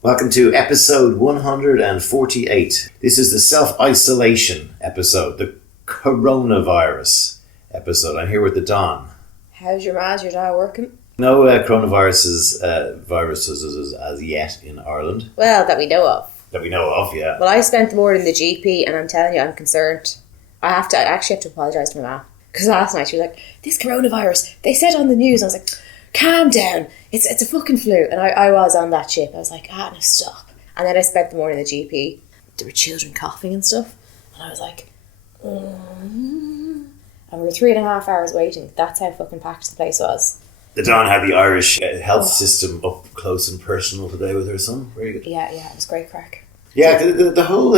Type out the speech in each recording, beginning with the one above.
Welcome to episode 148. This is the self-isolation episode, the coronavirus episode. I'm here with the Don. How's your dad working? No viruses as yet in Ireland. Well, that we know of. That we know of, yeah. Well, I spent the morning in the GP and I'm telling you, I'm concerned. I actually have to apologise to my mum. Because last night she was like, this coronavirus, they said on the news. I was like, calm down. It's a fucking flu. And I was on that ship. I was like, no, stop. And then I spent the morning in the GP. There were children coughing and stuff. And I was like, And we were 3.5 hours waiting. That's how fucking packed the place was. The Don had the Irish health system up close and personal today with her son. Very good. Yeah, it was great crack. Yeah, the whole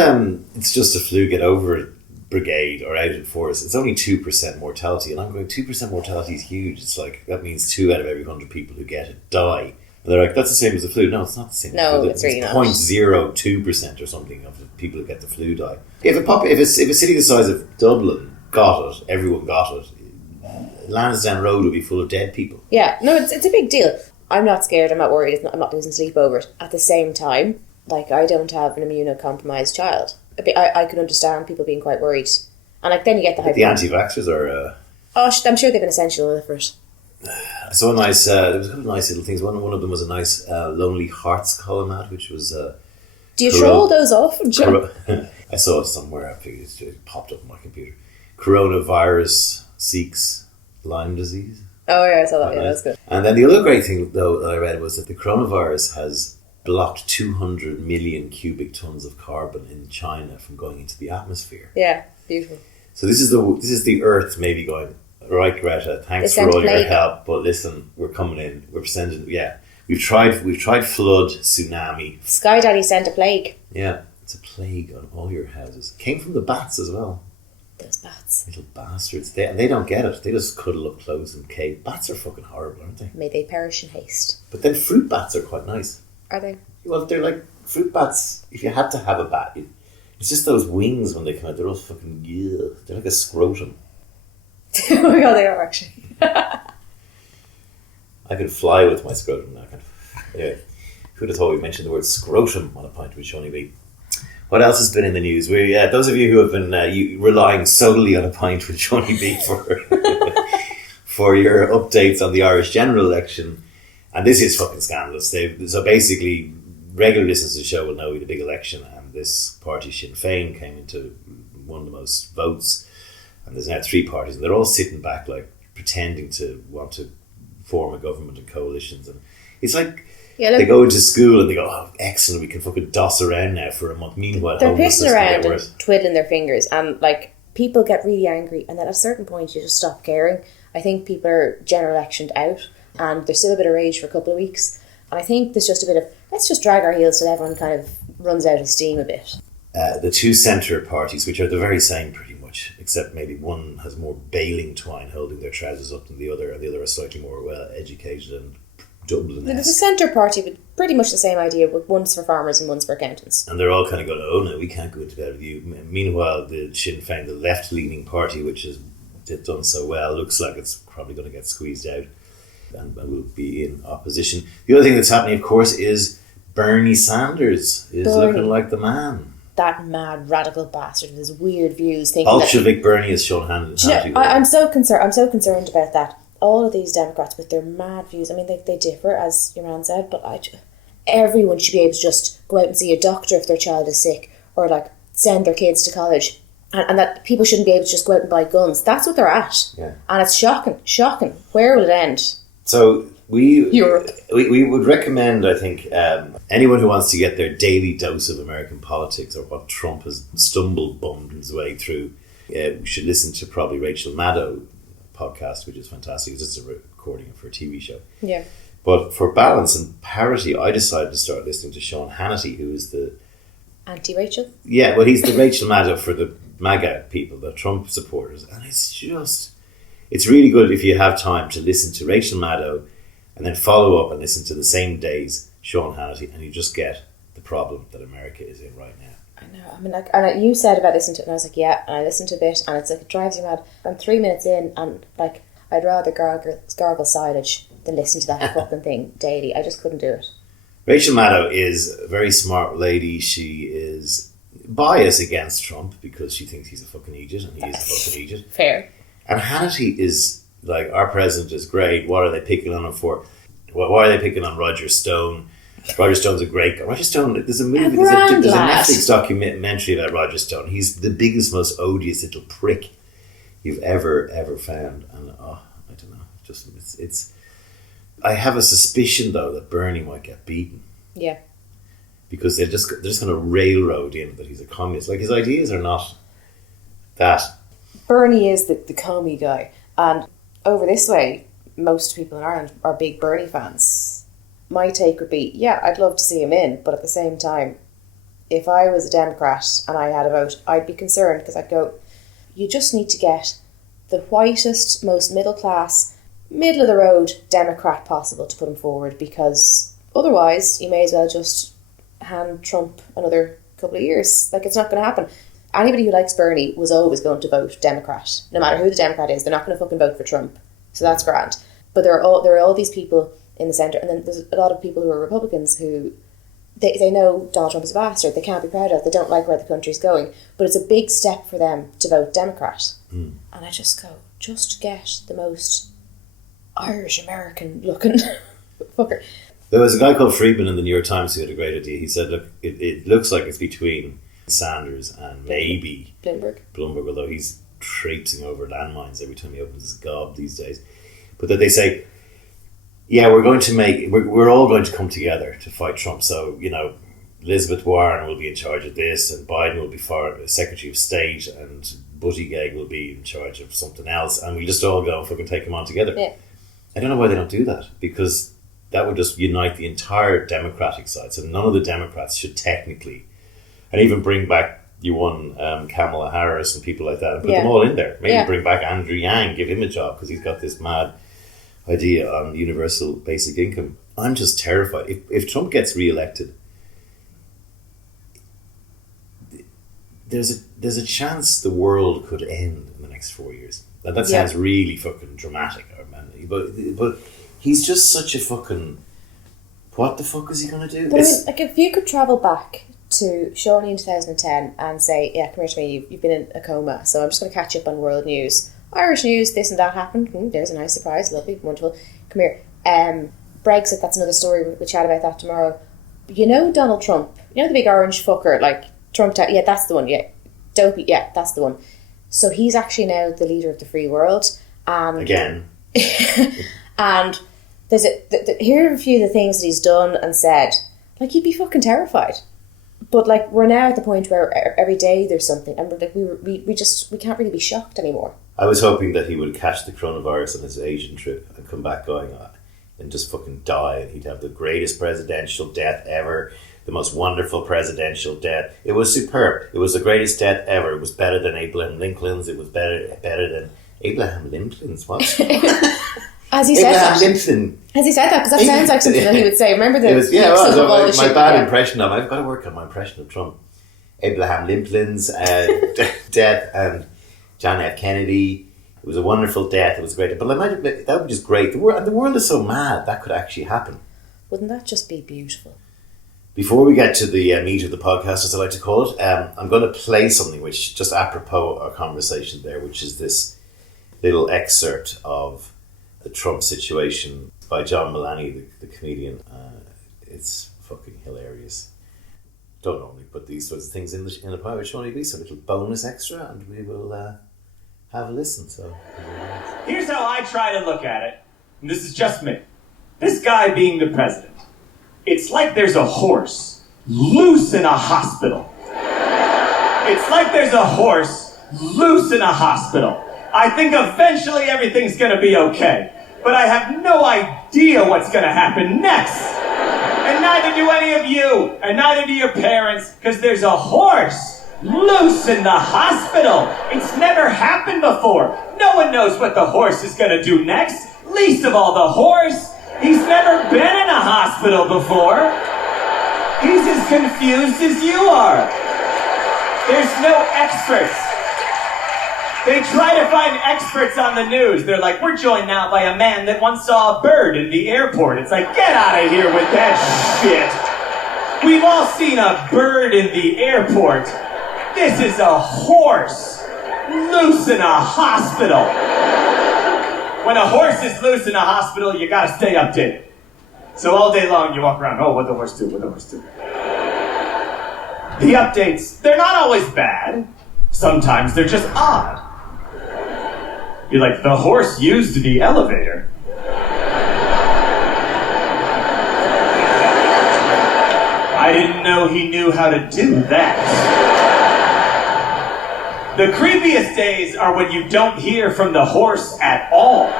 it's just a flu, get over it brigade or out in force. It's only 2% mortality. And I'm going, 2% mortality is huge. It's like, that means 2 out of every 100 people who get it die. And they're like, that's the same as the flu. No, it's not the same. No, it's really not. 0.02% or something of the people who get the flu die. If a city the size of Dublin got it, everyone got it, Lansdowne Road would be full of dead people. Yeah, no, it's a big deal. I'm not scared, I'm not worried, I'm not losing sleep over it. At the same time, like, I don't have an immunocompromised child. I can understand people being quite worried. And like, then you get the... The anti-vaxxers are... I'm sure they've been essential for it. I saw a nice... there was a couple of nice little things. One of them was a nice Lonely Hearts column ad, which was... Do you troll those off? I saw it somewhere. I figured it popped up on my computer. Coronavirus seeks Lyme disease. Oh yeah, I saw that. Yeah, that's good. And then the other great thing, though, that I read was that the coronavirus has blocked 200 million cubic tons of carbon in China from going into the atmosphere. Yeah, beautiful. So this is the Earth maybe going, right, Greta, thanks for all your help, but listen, we're coming in, we're sending, we've tried flood, tsunami. Sky Daddy sent a plague. Yeah, it's a plague on all your houses. Came from the bats as well. Those bats. Little bastards. They don't get it. They just cuddle up close and cave. Bats are fucking horrible, aren't they? May they perish in haste. But then fruit bats are quite nice. Are they? Well, they're like fruit bats. If you had to have a bat, it's just those wings when they come out. They're all fucking, they're like a scrotum. Oh my god, they are actually. I could fly with my scrotum now. Anyway, who'd have thought we mentioned the word scrotum on a pint with Seaniebee? What else has been in the news? Those of you who have been relying solely on a pint with Seaniebee for your updates on the Irish general election, and this is fucking scandalous. So basically, regular listeners to the show will know we had a big election, and this party, Sinn Féin, came into one of the most votes, and there's now 3 parties, and they're all sitting back, like, pretending to want to form a government and coalitions, and it's like... Yeah, they go into school and they go, oh, excellent, we can fucking doss around now for a month. Meanwhile, they're pissing around and twiddling their fingers, and like, people get really angry, and then at a certain point you just stop caring. I think people are general electioned out, and there's still a bit of rage for a couple of weeks, and I think there's just a bit of, let's just drag our heels till everyone kind of runs out of steam a bit. The 2 centre parties, which are the very same pretty much, except maybe one has more baling twine holding their trousers up than the other, and the other are slightly more well educated and Dublin. There's a centre party with pretty much the same idea, but one's for farmers and one's for accountants. And they're all kind of going, oh no, we can't go into bed with you. Meanwhile, the Sinn Féin, the left-leaning party, which has done so well, looks like it's probably going to get squeezed out and will be in opposition. The other thing that's happening, of course, is Bernie Sanders is looking like the man. That mad radical bastard with his weird views. Bolshevik Bernie is Sean Hannity. I'm so concerned about that. All of these Democrats with their mad views, I mean, they differ, as your man said, but everyone should be able to just go out and see a doctor if their child is sick, or like send their kids to college, and that people shouldn't be able to just go out and buy guns. That's what they're at. Yeah. And it's shocking. Where will it end? So Europe. We would recommend, I think, anyone who wants to get their daily dose of American politics, or what Trump has bummed his way through, should listen to probably Rachel Maddow podcast, which is fantastic. It's just a recording for a TV show. Yeah. But for balance and parity, I decided to start listening to Sean Hannity, who is the... Anti-Rachel? Yeah, well, he's the Rachel Maddow for the MAGA people, the Trump supporters. And it's really good if you have time to listen to Rachel Maddow and then follow up and listen to the same day's Sean Hannity, and you just get the problem that America is in right now. I know. I mean, like, and you said about listening to it, and I was like, yeah, and I listened to a bit, and it's like, it drives you mad. I'm 3 minutes in, and like, I'd rather gargle silage than listen to that fucking thing daily. I just couldn't do it. Rachel Maddow is a very smart lady. She is biased against Trump because she thinks he's a fucking idiot, and he is a fucking idiot. Fair. And Hannity is like, our president is great. What are they picking on him for? Why are they picking on Roger Stone? Roger Stone's a great guy. Roger Stone, there's a movie, there's a Netflix documentary about Roger Stone. He's the biggest, most odious little prick you've ever found. And I don't know. Just it's. I have a suspicion though that Bernie might get beaten. Yeah. Because they're just going to railroad in that he's a communist. Like, his ideas are not that. Bernie is the commie guy, and over this way, most people in Ireland are big Bernie fans. My take would be, yeah, I'd love to see him in, but at the same time, if I was a Democrat and I had a vote, I'd be concerned because I'd go, you just need to get the whitest, most middle class, middle of the road Democrat possible to put him forward, because otherwise you may as well just hand Trump another couple of years. Like, it's not going to happen. Anybody who likes Bernie was always going to vote Democrat. No matter who the Democrat is, they're not going to fucking vote for Trump. So that's grand. But there are all these people in the centre, and then there's a lot of people who are Republicans who they know Donald Trump is a bastard, they can't be proud of, they don't like where the country's going, but it's a big step for them to vote Democrat. And I just go, just get the most Irish American looking fucker. There was a guy called Friedman in the New York Times who had a great idea. He said, look, it looks like it's between Sanders and maybe Bloomberg, although he's traipsing over landmines every time he opens his gob these days. But that they say, yeah, we're all going to come together to fight Trump. So, Elizabeth Warren will be in charge of this, and Biden will be Secretary of State, and Buttigieg will be in charge of something else, and we just all go and fucking take them on together. Yeah. I don't know why they don't do that, because that would just unite the entire Democratic side. So none of the Democrats should technically, and even bring back Kamala Harris and people like that, and put them all in there. Maybe bring back Andrew Yang, give him a job, because he's got this mad idea on universal basic income. I'm just terrified. If Trump gets re-elected, there's a chance the world could end in the next 4 years. Now, that sounds really fucking dramatic, but he's just such a fucking... What the fuck is he going to do? But if you could travel back to Shawnee in 2010 and say, yeah, come here to me, you've been in a coma, so I'm just going to catch you up on world news. Irish news, this and that happened. There's a nice surprise, lovely, wonderful. Come here. Brexit, that's another story. We'll chat about that tomorrow. Donald Trump, the big orange fucker, like Trump, yeah, that's the one, yeah. Dopey, yeah, that's the one. So he's actually now the leader of the free world. Again. And there's here are a few of the things that he's done and said. Like, you'd be fucking terrified. But like, we're now at the point where every day there's something, and we can't really be shocked anymore. I was hoping that he would catch the coronavirus on his Asian trip and come back going and just fucking die, and he'd have the greatest presidential death ever, the most wonderful presidential death. It was superb. It was the greatest death ever. It was better than Abraham Lincoln's. It was better than Abraham Lincoln's. What? As he said that? Lincoln. Has he said that? Because that sounds like something that he would say. Remember the... my bad impression of him. I've got to work on my impression of Trump. Abraham Lincoln's death, and John F. Kennedy. It was a wonderful death. It was great. But that would be just great. The world is so mad that could actually happen. Wouldn't that just be beautiful? Before we get to the meat of the podcast, as I like to call it, I'm going to play something which, just apropos our conversation there, which is this little excerpt of the Trump situation by John Mulaney, the comedian. It's fucking hilarious. Don't normally put these sorts of things in a pile with Seaniebee, so a little bonus extra, and we will have a listen. So here's how I try to look at it, and this is just me. This guy being the president. It's like there's a horse loose in a hospital. It's like there's a horse loose in a hospital. I think eventually everything's going to be okay. But I have no idea what's going to happen next. And neither do any of you. And neither do your parents. Because there's a horse loose in the hospital. It's never happened before. No one knows what the horse is going to do next. Least of all the horse. He's never been in a hospital before. He's as confused as you are. There's no experts. They try to find experts on the news. They're like, we're joined now by a man that once saw a bird in the airport. It's like, get out of here with that shit. We've all seen a bird in the airport. This is a horse loose in a hospital. When a horse is loose in a hospital, you gotta stay updated. So all day long you walk around, oh, what'd the horse do, what'd the horse do? The updates, they're not always bad. Sometimes they're just odd. You're like, the horse used the elevator. I didn't know he knew how to do that. The creepiest days are when you don't hear from the horse at all.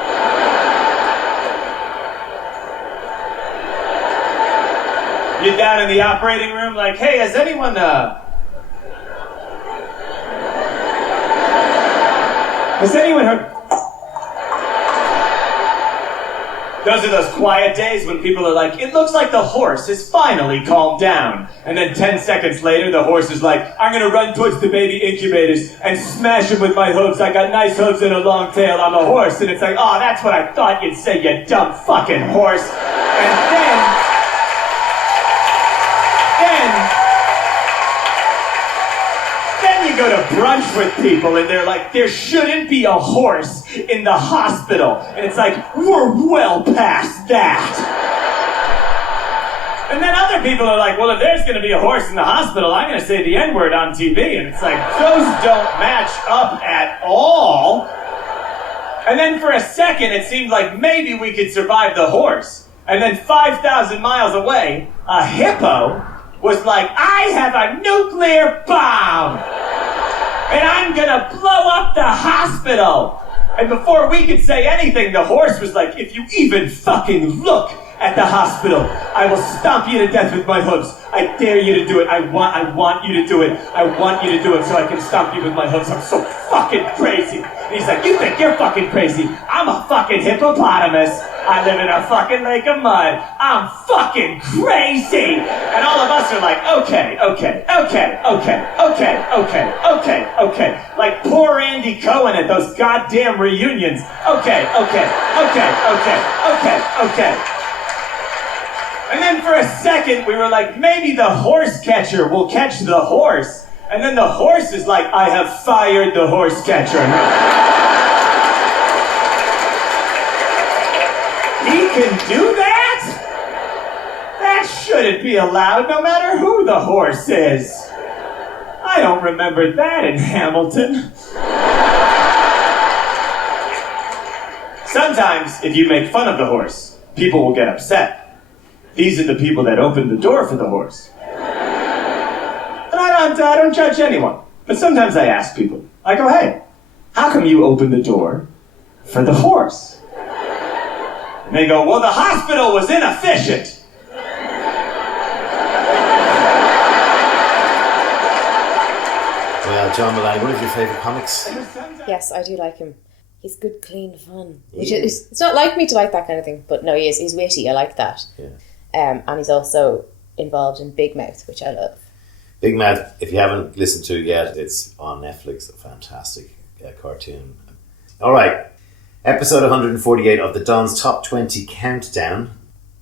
You're down in the operating room like, hey, has anyone, heard? Those are those quiet days when people are like, it looks like the horse has finally calmed down. And then 10 seconds later, the horse is like, I'm gonna run towards the baby incubators and smash them with my hooves. I got nice hooves and a long tail. I'm a horse. And it's like, oh, that's what I thought you'd say, you dumb fucking horse. And then you go to brunch with people and they're like, there shouldn't be a horse in the hospital. And it's like, we're well past that. And then other people are like, well, if there's going to be a horse in the hospital, I'm going to say the N-word on TV. And it's like, those don't match up at all. And then for a second, it seemed like maybe we could survive the horse. And then 5,000 miles away, a hippo was like, I have a nuclear bomb. And I'm gonna blow up the hospital. And before we could say anything, the horse was like, if you even fucking look at the hospital, I will stomp you to death with my hooves. I dare you to do it. I want you to do it. I want you to do it so I can stomp you with my hooves. I'm so fucking crazy. And he's like, you think you're fucking crazy? I'm a fucking hippopotamus. I live in a fucking lake of mud. I'm fucking crazy. And all of us are like, okay. Like poor Andy Cohen at those goddamn reunions. Okay. And then for a second, we were like, maybe the horse catcher will catch the horse. And then the horse is like, I have fired the horse catcher. He can do that? That shouldn't be allowed, no matter who the horse is. I don't remember that in Hamilton. Sometimes, if you make fun of the horse, people will get upset. These are the people that opened the door for the horse. And I don't judge anyone. But sometimes I ask people, I go, hey, how come you opened the door for the horse? And they go, well, the hospital was inefficient. Well, John Mulaney, one of your favourite comics? Yes, I do like him. He's good, clean fun. It's not like me to like that kind of thing, but no, he is. He's witty. I like that. Yeah. And he's also involved in Big Mouth, which I love. Big Mouth, if you haven't listened to it yet, it's on Netflix. A fantastic cartoon. All right. Episode 148 of the Don's Top 20 Countdown.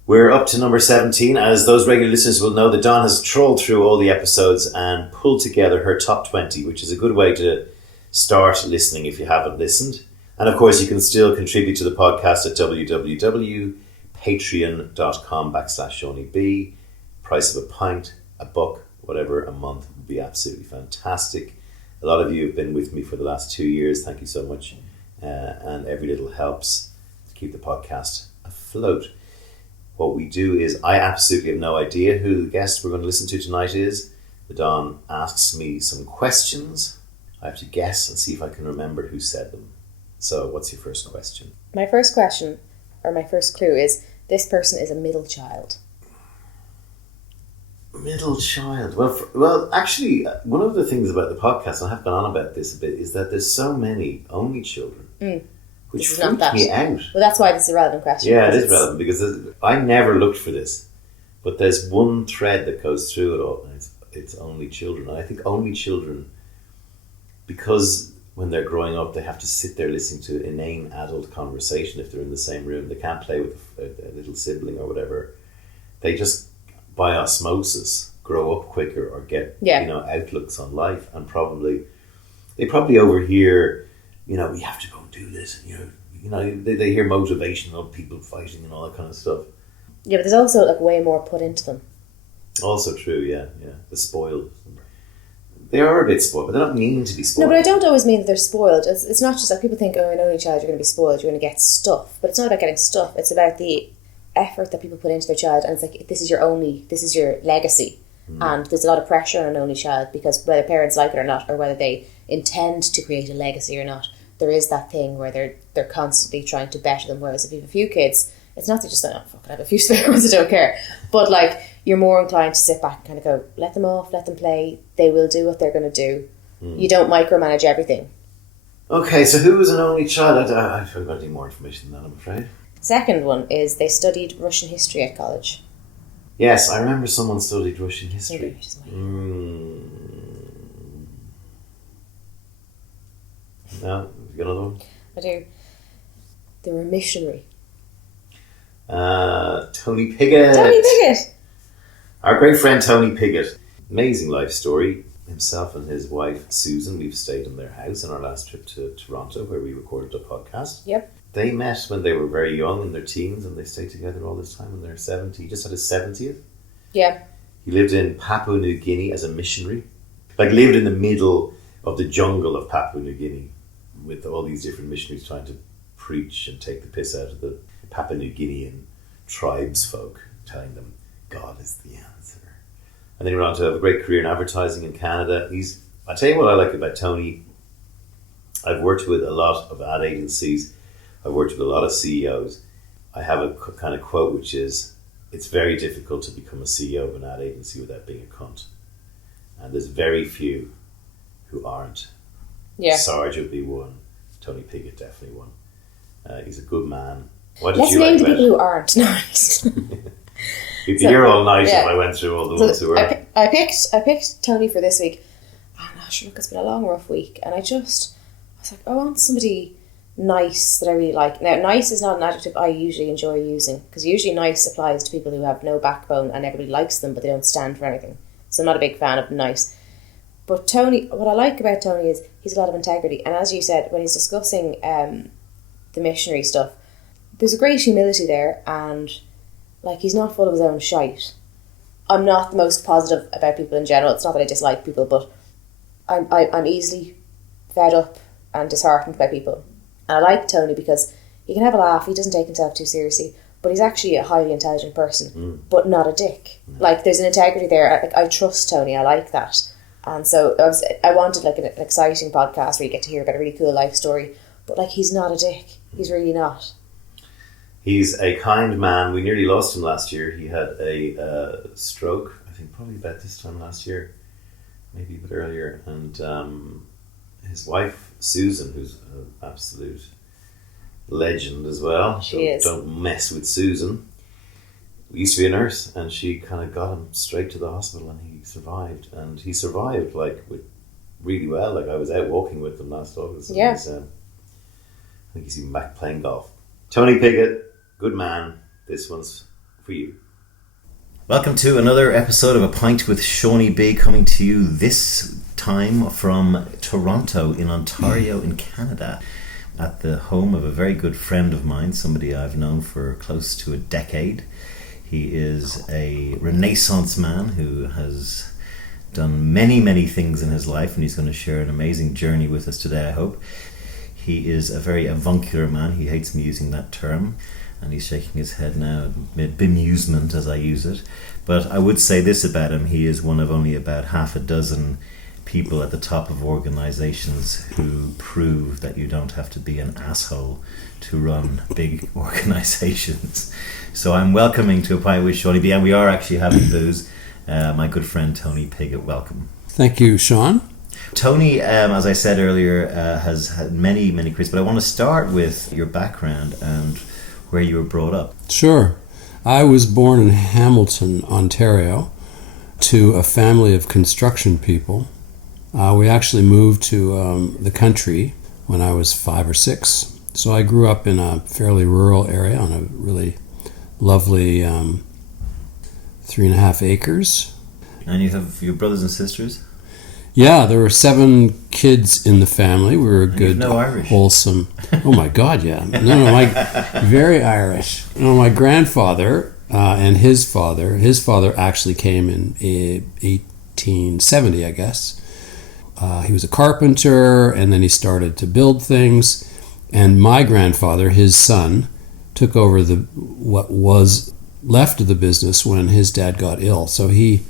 We're up to number 17. As those regular listeners will know, the Don has trawled through all the episodes and pulled together her top 20, which is a good way to start listening if you haven't listened. And of course, you can still contribute to the podcast at www.patreon.com/Seaniebee. Price of a pint, a buck, whatever, a month would be absolutely fantastic. A lot of you have been with me for the last 2 years. Thank you so much. And every little helps to keep the podcast afloat. What we do is, I absolutely have no idea who the guest we're going to listen to tonight is. The Don asks me some questions. I have to guess and see if I can remember who said them. So, what's your first question? My first question, or my first clue, is this person is a middle child. Middle child. Well, actually, one of the things about the podcast, and I have gone on about this a bit, is that there's so many only children, which freaks me out. Well, that's why this is a relevant question. Yeah, it is relevant, because I never looked for this, but there's one thread that goes through it all, and it's only children. And I think only children, because when they're growing up, they have to sit there listening to inane adult conversation if they're in the same room. They can't play with a little sibling or whatever. They just by osmosis, grow up quicker or get outlooks on life, and they probably overhear, we have to go and do this. They hear motivational people fighting and all that kind of stuff. Yeah, but there's also like way more put into them. Also true, yeah. The spoiled. They are a bit spoiled, but they don't mean to be spoiled. No, but I don't always mean that they're spoiled. It's not just like people think, an only child, you're going to be spoiled, you're going to get stuff. But it's not about getting stuff. It's about the effort that people put into their child, and it's like, this is your legacy. And there's a lot of pressure on an only child, because whether parents like it or not, or whether they intend to create a legacy or not, there is that thing where they're constantly trying to better them. Whereas if you have a few kids, it's not that just I have a few spare ones, I don't care. But like, you're more inclined to sit back and kind of go, let them off, let them play. They will do what they're going to do. You don't micromanage everything. Okay, so who was an only child? I've got any more information than that, I'm afraid. Second one is they studied Russian history at college. Yes, I remember someone studied Russian history. No, you got another one? I do. They were a missionary. Tony Pigott. Tony Pigott! Our great friend Tony Pigott. Amazing life story. Himself and his wife Susan, we've stayed in their house on our last trip to Toronto, where we recorded a podcast. Yep. They met when they were very young, in their teens, and they stayed together all this time in their 70s. He just had his 70th. Yeah. He lived in Papua New Guinea as a missionary. Like, lived in the middle of the jungle of Papua New Guinea with all these different missionaries trying to preach and take the piss out of the Papua New Guinean tribes folk, telling them God is the answer. And then he went on to have a great career in advertising in Canada. I tell you what I like about Tony. I've worked with a lot of ad agencies. I've worked with a lot of CEOs. I have a kind of quote, which is, it's very difficult to become a CEO of an ad agency without being a cunt. And there's very few who aren't. Yeah. Sarge would be one. Tony Pigott definitely one. He's a good man. What did Let's you name like the about people who aren't. No. You'd be here all night if I went through all the ones who were. I picked Tony for this week. Oh no, sure, look, it's been a long, rough week, and I was like, I want somebody nice that I really like. Now, nice is not an adjective I usually enjoy using, because usually nice applies to people who have no backbone and everybody likes them, but they don't stand for anything. So I'm not a big fan of nice. But Tony, what I like about Tony is he's a lot of integrity, and as you said, when he's discussing the missionary stuff, there's a great humility there, and like, he's not full of his own shite. I'm not the most positive about people in general. It's not that I dislike people, but I'm easily fed up and disheartened by people. And I like Tony because he can have a laugh. He doesn't take himself too seriously, but he's actually a highly intelligent person, but not a dick. Like, there's an integrity there. I trust Tony. I like that. And so I wanted like an exciting podcast where you get to hear about a really cool life story, but like, he's not a dick. He's really not. He's a kind man. We nearly lost him last year. He had a stroke, I think probably about this time last year, maybe a bit earlier. And his wife, Susan, who's an absolute legend as well. She is. Don't mess with Susan. We used to be a nurse, and she kind of got him straight to the hospital, and he survived. And he survived really well. Like, I was out walking with him last August. And I think he's even back playing golf. Tony Pigott. Good man. This one's for you. Welcome to another episode of A Pint with Seaniebee, coming to you this time from Toronto in Ontario in Canada, at the home of a very good friend of mine, somebody I've known for close to a decade. He is a Renaissance man who has done many, many things in his life, and he's going to share an amazing journey with us today, I hope. He is a very avuncular man. He hates me using that term. And he's shaking his head now, bemusement as I use it. But I would say this about him: he is one of only about half a dozen people at the top of organisations who prove that you don't have to be an asshole to run big organisations. So I'm welcoming to A Pint with Seaniebee, and we are actually having booze, my good friend Tony Pigott. Welcome. Thank you, Sean. Tony, as I said earlier, has had many, many careers, but I want to start with your background and where you were brought up. Sure. I was born in Hamilton, Ontario, to a family of construction people. We actually moved to the country when I was 5 or 6. So I grew up in a fairly rural area on a really lovely 3.5 acres. And you have your brothers and sisters? Yeah, there were 7 kids in the family. We were a And good, you've no Irish. wholesome. Oh my God, yeah. No, very Irish. No, my grandfather and his father actually came in 1870, I guess. He was a carpenter, and then he started to build things. And my grandfather, his son, took over what was left of the business when his dad got ill. So he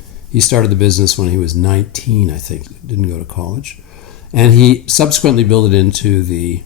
started the business when he was 19, I think. Didn't go to college. And he subsequently built it into the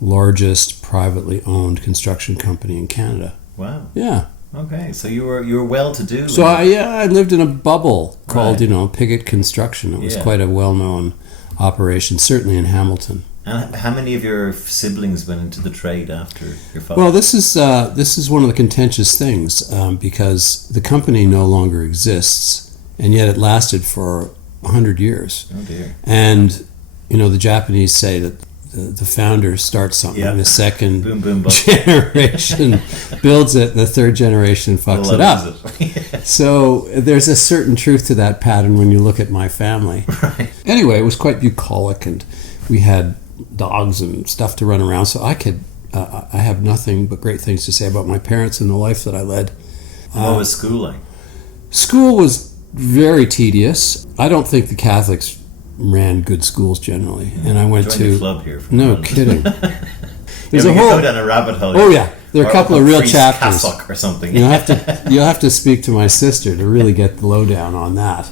largest privately owned construction company in Canada. Wow. Yeah. Okay, so you were well-to-do. So I lived in a bubble called, Right. Pigott Construction. It was Yeah. quite a well-known operation, certainly in Hamilton. And how many of your siblings went into the trade after your father? Well, this is one of the contentious things because the company no longer exists, and yet it lasted for 100 years. Oh dear. And the Japanese say that the founder starts something, Yeah. the second Boom, boom, bust. generation builds it, and the third generation fucks it up. It. So there's a certain truth to that pattern when you look at my family. Right. Anyway, it was quite bucolic, and we had dogs and stuff to run around. So I have nothing but great things to say about my parents and the life that I led. What was school like? School was very tedious. I don't think the Catholics ran good schools generally, and I went Join to the club here. For no fun. kidding. Yeah, we could go down a rabbit hole. Oh yeah, there are a couple of real priest chapters. cassock or something. You'll have to speak to my sister to really get the lowdown on that.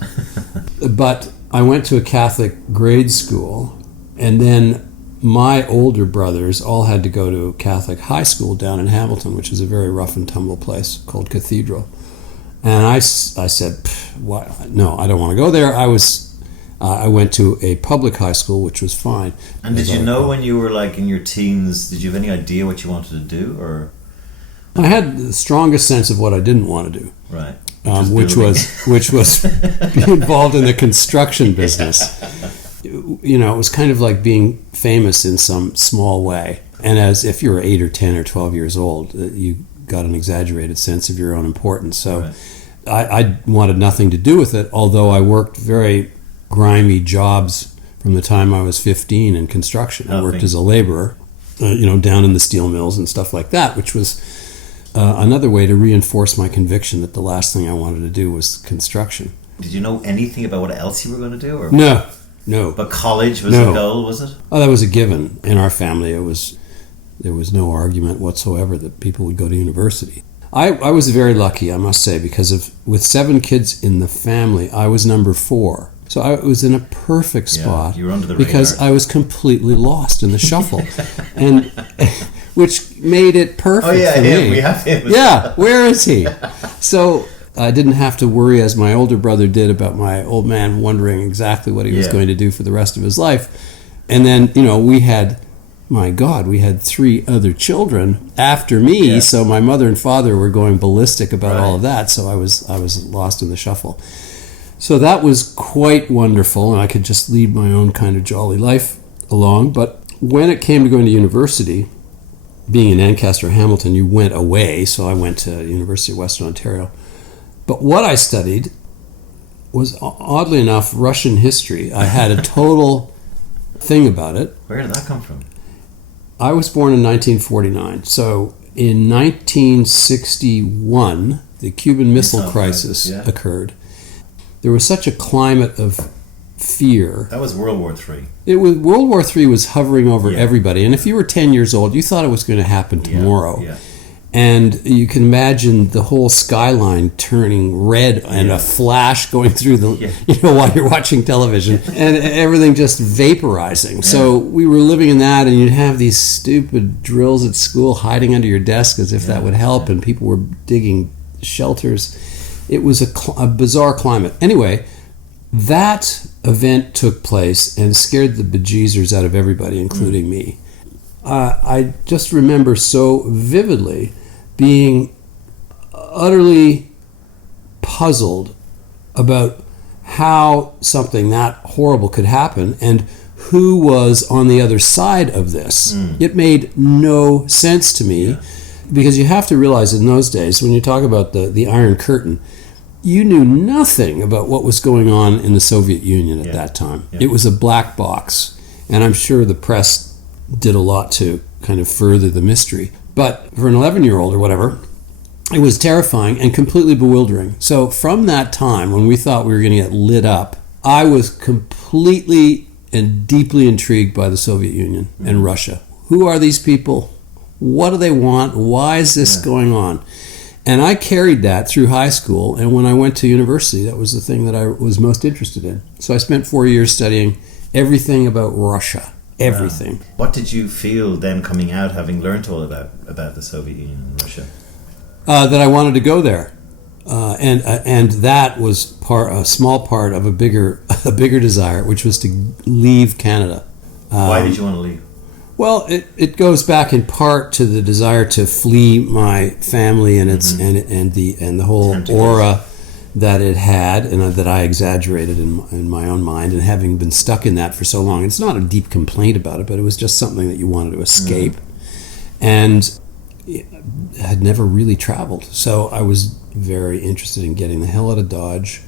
But I went to a Catholic grade school, and then my older brothers all had to go to a Catholic high school down in Hamilton, which is a very rough and tumble place called Cathedral. And I said, "What? No, I don't want to go there." I went to a public high school, which was fine. And did you know when you were like in your teens, did you have any idea what you wanted to do, or? I had the strongest sense of what I didn't want to do. Right. Which was be involved in the construction business. It was kind of like being famous in some small way. And as if you were 8 or 10 or 12 years old, you got an exaggerated sense of your own importance. So Right. I wanted nothing to do with it, although I worked very grimy jobs from the time I was 15 in construction. I worked as a laborer, down in the steel mills and stuff like that, which was another way to reinforce my conviction that the last thing I wanted to do was construction. Did you know anything about what else you were going to do? Or? No. But college was No. the goal, was it? Oh, that was a given. In our family, there was no argument whatsoever that people would go to university. I was very lucky, I must say, because with 7 kids in the family, I was number 4. So I was in a perfect spot you were under the because radar. I was completely lost in the shuffle, and which made it perfect for me. We have him. Yeah, where is he? So I didn't have to worry, as my older brother did, about my old man wondering exactly what he was going to do for the rest of his life. And then, we had 3 other children after me. Yeah. So my mother and father were going ballistic about Right. all of that. So I was lost in the shuffle. So that was quite wonderful, and I could just lead my own kind of jolly life along. But when it came to going to university, being in Ancaster, Hamilton, you went away. So I went to University of Western Ontario. But what I studied was, oddly enough, Russian history. I had a total thing about it. Where did that come from? I was born in 1949. So in 1961, the Cuban Missile Crisis occurred. There was such a climate of fear. That was World War III. World War III was hovering over everybody. And if you were 10 years old, you thought it was going to happen tomorrow. Yeah. And you can imagine the whole skyline turning red and a flash going through while you're watching television, and everything just vaporizing. Yeah. So we were living in that, and you'd have these stupid drills at school hiding under your desk as if that would help, and people were digging shelters. It was a bizarre climate. Anyway, that event took place and scared the bejeezers out of everybody, including me. I just remember so vividly being utterly puzzled about how something that horrible could happen and who was on the other side of this. It made no sense to me because you have to realize in those days, when you talk about the Iron Curtain, you knew nothing about what was going on in the Soviet Union at that time. Yeah. It was a black box, and I'm sure the press did a lot to kind of further the mystery. But for an 11-year-old or whatever, it was terrifying and completely bewildering. So from that time, when we thought we were going to get lit up, I was completely and deeply intrigued by the Soviet Union and Russia. Who are these people? What do they want? Why is this going on? And I carried that through high school, and when I went to university, that was the thing that I was most interested in. So I spent 4 years studying everything about Russia. Everything. Wow. What did you feel then coming out, having learnt all about the Soviet Union and Russia? That I wanted to go there. And that was a small part of a bigger desire, which was to leave Canada. Why did you want to leave? Well, it goes back in part to the desire to flee my family and its and the whole aura that it had, and that I exaggerated in my own mind, and having been stuck in that for so long. It's not a deep complaint about it, but it was just something that you wanted to escape, and had never really traveled. So I was very interested in getting the hell out of Dodge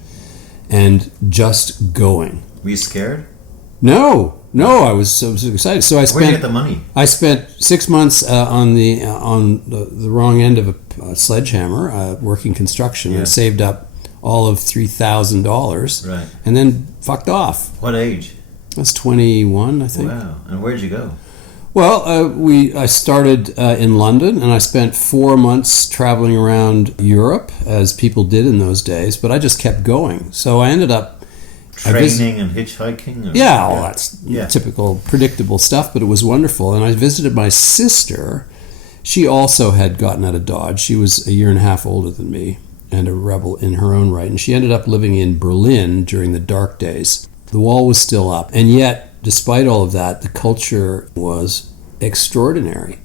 and just going. Were you scared? No, I was so excited. So I spent. Where did you get the money? I spent 6 months on the wrong end of a sledgehammer, working construction, and saved up all of $3,000, right, and then fucked off. What age? I was 21, I think. Wow! And where'd you go? Well, I started in London, and I spent 4 months traveling around Europe, as people did in those days. But I just kept going, so I ended up. Training and hitchhiking? All that's typical, predictable stuff, but it was wonderful. And I visited my sister. She also had gotten out of Dodge. She was a year and a half older than me and a rebel in her own right. And she ended up living in Berlin during the dark days. The wall was still up. And yet, despite all of that, the culture was extraordinary.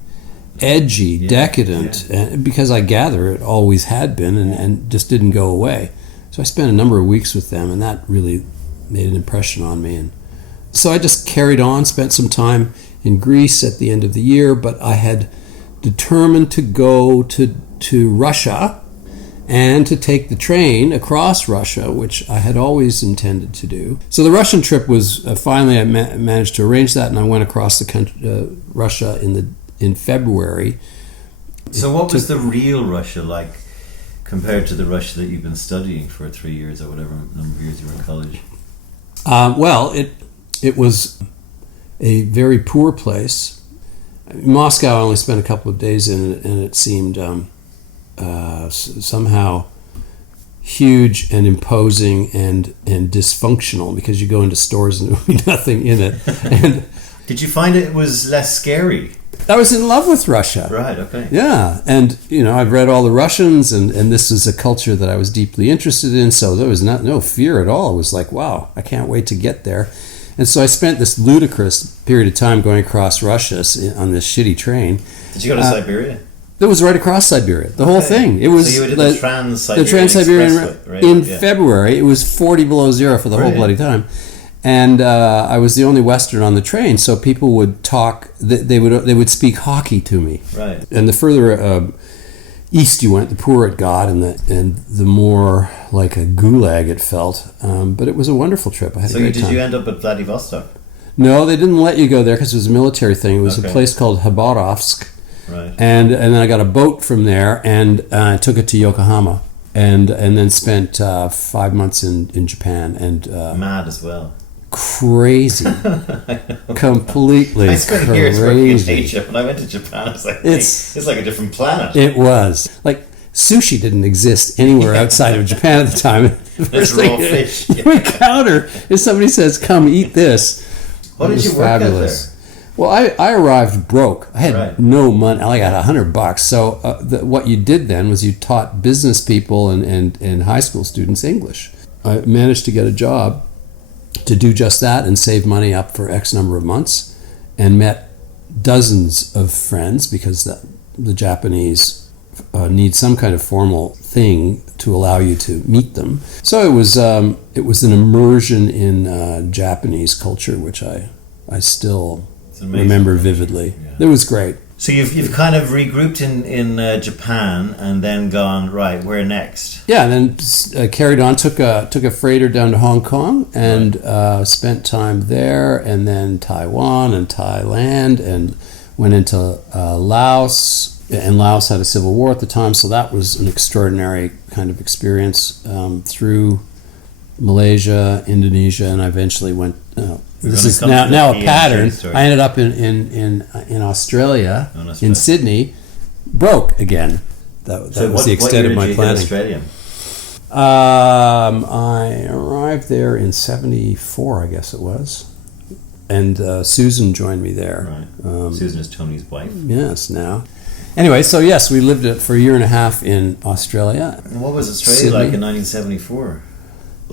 Edgy, decadent, and because I gather it always had been and just didn't go away. So I spent a number of weeks with them, and that really made an impression on me. And so I just carried on, spent some time in Greece at the end of the year, but I had determined to go to Russia and to take the train across Russia, which I had always intended to do. So the Russian trip was, finally I managed to arrange that, and I went across the country, Russia in February. So what was the real Russia like compared to the Russia that you've been studying for 3 years or whatever number of years you were in college? Well, it was a very poor place. Moscow I only spent a couple of days in, and it seemed somehow huge and imposing and dysfunctional, because you go into stores and there would be nothing in it. And did you find it was less scary? I was in love with Russia. Right, okay. Yeah, and I've read all the Russians, and this is a culture that I was deeply interested in, so there was no fear at all. It was like, wow, I can't wait to get there. And so I spent this ludicrous period of time going across Russia on this shitty train. Did you go to Siberia? It was right across Siberia, the whole thing. It was so you did the Trans-Siberian right? In February. It was 40 below zero for the whole bloody time. And I was the only Western on the train, so people would talk. They would speak hockey to me. Right. And the further east you went, the poorer it got, and the more like a gulag it felt. But it was a wonderful trip. I had a great time. So did you end up at Vladivostok? No, they didn't let you go there because it was a military thing. It was a place called Khabarovsk. Right. And then I got a boat from there and took it to Yokohama, and then spent 5 months in Japan. And mad as well. Crazy. Completely I spent crazy. years working in Asia. When I went to Japan, I was like, it's like a different planet. It was. Like, sushi didn't exist anywhere outside of Japan at the time. It's raw fish. You encounter if somebody says, come eat this. What did you work fabulous. at there? Well, I arrived broke. I had no money. I got $100. So what you did then was you taught business people and high school students English. I managed to get a job to do just that and save money up for X number of months, and met dozens of friends, because the Japanese need some kind of formal thing to allow you to meet them. So it was an immersion in Japanese culture, which I still remember vividly. Yeah. It was great. So you've kind of regrouped in Japan and then gone, right, where next? Yeah, and then carried on, took a freighter down to Hong Kong and spent time there, and then Taiwan and Thailand, and went into Laos. And Laos had a civil war at the time, so that was an extraordinary kind of experience through Malaysia, Indonesia, and I eventually went. This is now a pattern. I ended up in Australia, in Sydney, broke again. That was the extent of my planning. Australia? I arrived there in '74, I guess it was, and Susan joined me there. Right. Susan is Tony's wife. Yes, now. Anyway, so yes, we lived it for a year and a half in Australia. And what was Australia like in 1974?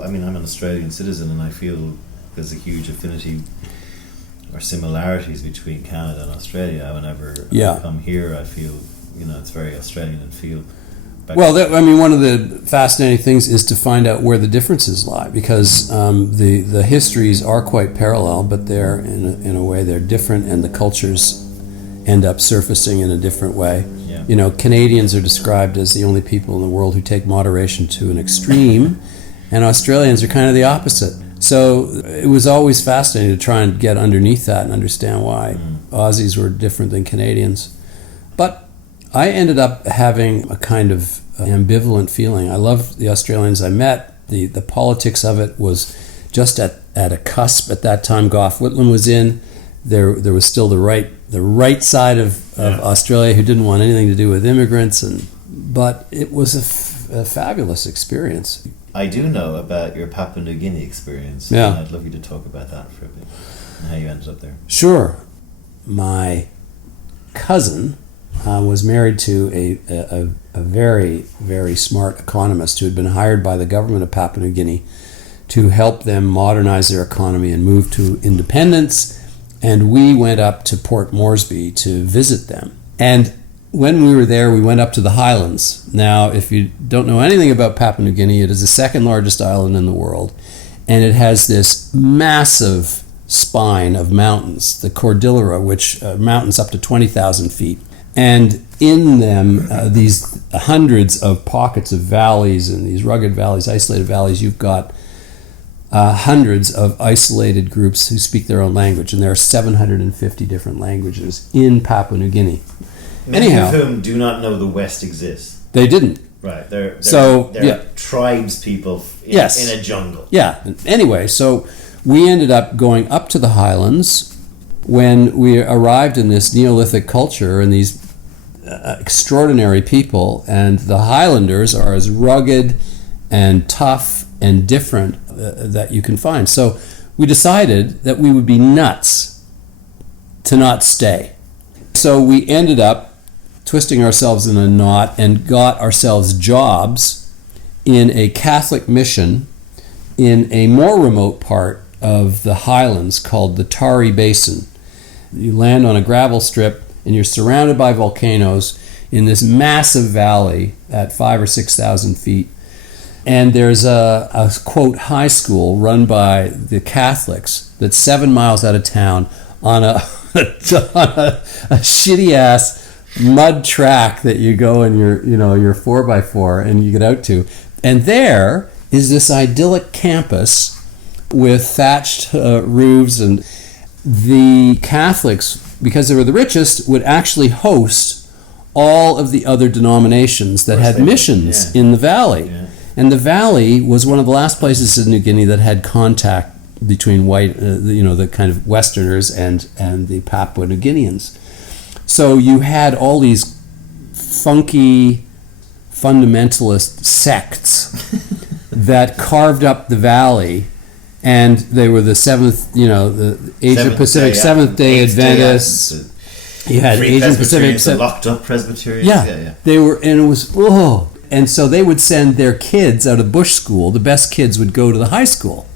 I mean, I'm an Australian citizen, and I feel there's a huge affinity or similarities between Canada and Australia. Whenever I come here, I feel, it's very Australian and feel. Well, one of the fascinating things is to find out where the differences lie, because the histories are quite parallel, but they're in a way they're different, and the cultures end up surfacing in a different way. Yeah. Canadians are described as the only people in the world who take moderation to an extreme, and Australians are kind of the opposite. So it was always fascinating to try and get underneath that and understand why Aussies were different than Canadians. But I ended up having a kind of ambivalent feeling. I loved the Australians I met. The politics of it was just at a cusp at that time. Gough Whitlam was in. There was still the right side of Australia who didn't want anything to do with immigrants, but it was a fabulous experience. I do know about your Papua New Guinea experience. Yeah. And I'd love you to talk about that for a bit and how you ended up there. Sure. My cousin was married to a very, very smart economist who had been hired by the government of Papua New Guinea to help them modernize their economy and move to independence. And we went up to Port Moresby to visit them. And when we were there, we went up to the highlands. Now, if you don't know anything about Papua New Guinea, it is the second largest island in the world. And it has this massive spine of mountains, the Cordillera, which mountains up to 20,000 feet. And in them, these hundreds of pockets of valleys and these rugged valleys, isolated valleys, you've got hundreds of isolated groups who speak their own language. And there are 750 different languages in Papua New Guinea. Many of whom do not know the West exists. They didn't. Right. They're yeah. tribes people in a jungle. Yeah. Anyway, so we ended up going up to the highlands when we arrived in this Neolithic culture and these extraordinary people, and the Highlanders are as rugged and tough and different that you can find. So we decided that we would be nuts to not stay. So we ended up twisting ourselves in a knot and got ourselves jobs in a Catholic mission in a more remote part of the highlands called the Tari Basin. You land on a gravel strip and you're surrounded by volcanoes in this massive valley at 5,000 or 6,000 feet. And there's a quote high school run by the Catholics that's 7 miles out of town on a shitty ass mud track that you go in your 4x4 and you get out to. And there is this idyllic campus with thatched roofs, and the Catholics, because they were the richest, would actually host all of the other denominations that had missions in the valley. Yeah. And the valley was one of the last places in New Guinea that had contact between white, the kind of Westerners and the Papua New Guineans. So you had all these funky fundamentalist sects that carved up the valley, and they were the the Asia Pacific Seventh-day Adventists. You had Asian Pacific, locked up Presbyterians. Yeah, they were, and it was and so they would send their kids out of bush school. The best kids would go to the high school,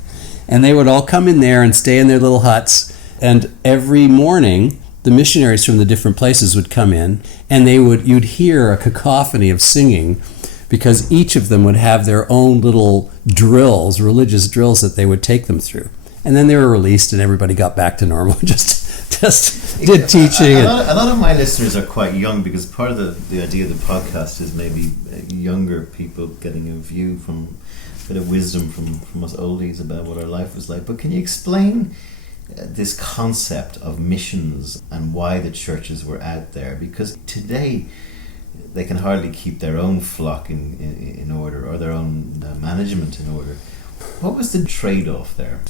and they would all come in there and stay in their little huts. And every morning, the missionaries from the different places would come in, and you'd hear a cacophony of singing, because each of them would have their own little drills, religious drills that they would take them through. And then they were released, and everybody got back to normal. Just just did teaching. A lot of my listeners are quite young, because part of the idea of the podcast is maybe younger people getting a view from a bit of wisdom from us oldies about what our life was like. But can you explain this concept of missions and why the churches were out there? Because today they can hardly keep their own flock in order, or their own management in order. What was the trade-off there?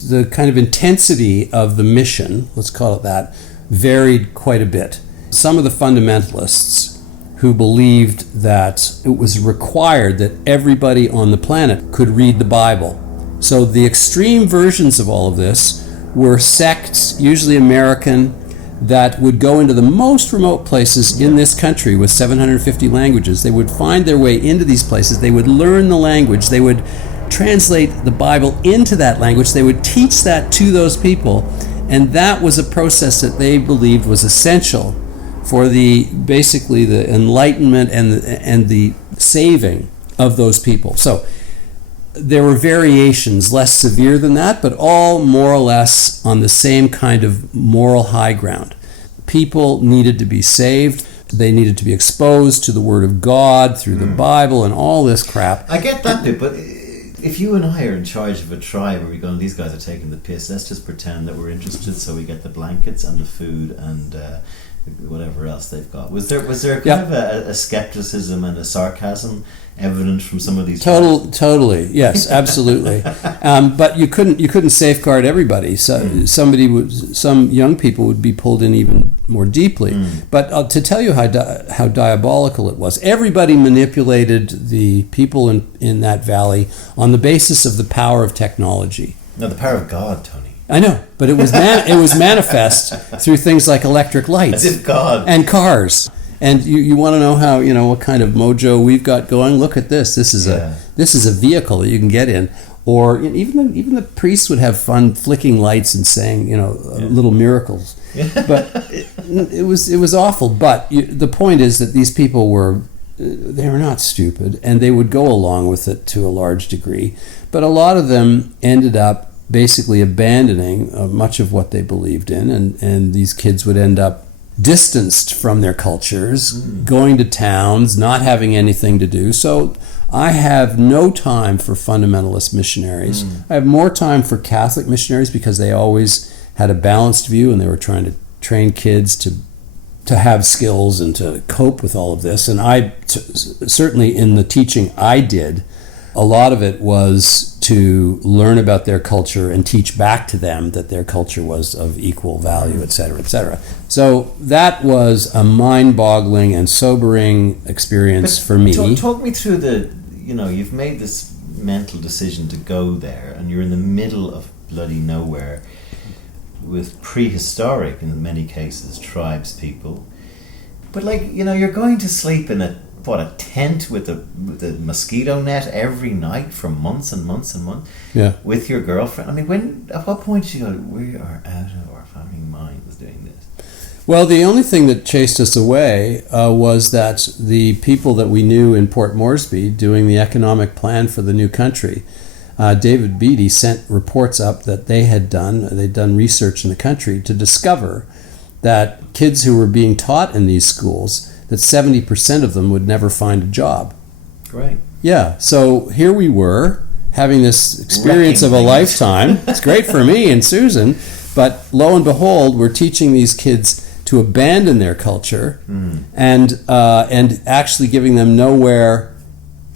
The kind of intensity of the mission, let's call it that, varied quite a bit. Some of the fundamentalists who believed that it was required that everybody on the planet could read the Bible. So the extreme versions of all of this were sects, usually American, that would go into the most remote places in this country with 750 languages. They would find their way into these places. They would learn the language. They would translate the Bible into that language. They would teach that to those people. And that was a process that they believed was essential for basically the enlightenment and the saving of those people. So there were variations less severe than that, but all more or less on the same kind of moral high ground. People needed to be saved. They needed to be exposed to the Word of God through the Bible and all this crap. I get that bit, but if you and I are in charge of a tribe and we're going, these guys are taking the piss, let's just pretend that we're interested, so we get the blankets and the food and whatever else they've got. Was there kind of a skepticism and a sarcasm evident from some of these? Totally, yes, absolutely. But you couldn't safeguard everybody. So some young people would be pulled in even more deeply. But to tell you how diabolical it was, everybody manipulated the people in that valley on the basis of the power of technology. No, the power of God, Tony. I know, but it was manifest through things like electric lights, as if God, and cars. And you want to know how, what kind of mojo we've got going? Look at this. This is a vehicle that you can get in. Or even the priests would have fun flicking lights and saying little miracles. But it was awful. But the point is that these people were not stupid, and they would go along with it to a large degree. But a lot of them ended up basically abandoning much of what they believed in, and these kids would end up distanced from their cultures, going to towns, not having anything to do. So I have no time for fundamentalist missionaries. I have more time for Catholic missionaries, because they always had a balanced view, and they were trying to train kids to have skills and to cope with all of this. And certainly in the teaching I did, a lot of it was to learn about their culture and teach back to them that their culture was of equal value, et cetera, et cetera. So that was a mind-boggling and sobering experience for me. Talk me through you've made this mental decision to go there, and you're in the middle of bloody nowhere with prehistoric, in many cases, tribes people. But you're going to sleep in a tent with a mosquito net every night for months and months and months, with your girlfriend. I mean, at what point did you go, we are out of our fucking minds doing this? Well, the only thing that chased us away was that the people that we knew in Port Moresby doing the economic plan for the new country, David Beatty sent reports up that they'd done research in the country to discover that kids who were being taught in these schools, that 70% of them would never find a job. Great. Yeah, so here we were having this experience of a lifetime. It's great for me and Susan, but lo and behold, we're teaching these kids to abandon their culture and actually giving them nowhere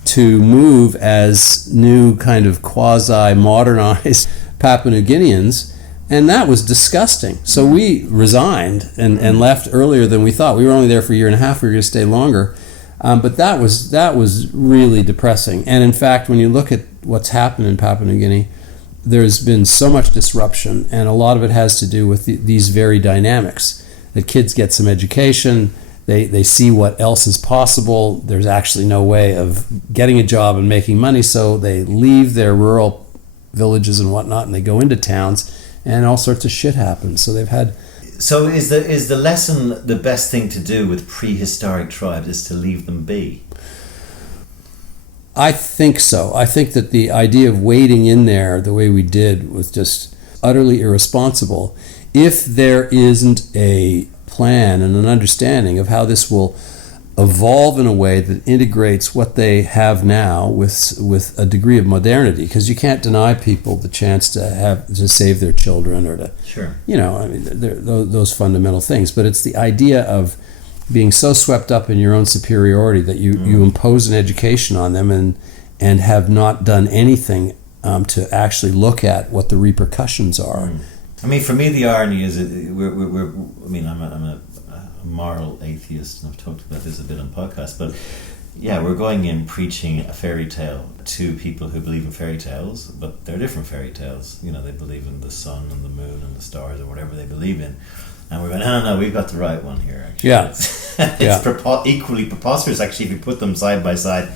to move as new kind of quasi-modernized Papua New Guineans. And that was disgusting. So we resigned and left earlier than we thought. We were only there for a year and a half. We were going to stay longer. But that was really depressing. And in fact, when you look at what's happened in Papua New Guinea, there's been so much disruption. And a lot of it has to do with these very dynamics. That kids get some education. They see what else is possible. There's actually no way of getting a job and making money. So they leave their rural villages and whatnot, and they go into towns. And all sorts of shit happens. So they've had. So is the lesson the best thing to do with prehistoric tribes is to leave them be? I think so. I think that the idea of wading in there the way we did was just utterly irresponsible. if there isn't a plan and an understanding of how this will evolve in a way that integrates what they have now with a degree of modernity, because you can't deny people the chance to save their children or to, Sure. I mean, those fundamental things. But it's the idea of being so swept up in your own superiority that you impose an education on them and have not done anything to actually look at what the repercussions are. I mean, for me, the irony is I'm a moral atheist, and I've talked about this a bit on podcasts, but yeah, we're going in preaching a fairy tale to people who believe in fairy tales, but they're different fairy tales. They believe in the sun and the moon and the stars or whatever they believe in. And we're going, no, we've got the right one here, actually. Yeah. It's equally preposterous, actually, if you put them side by side.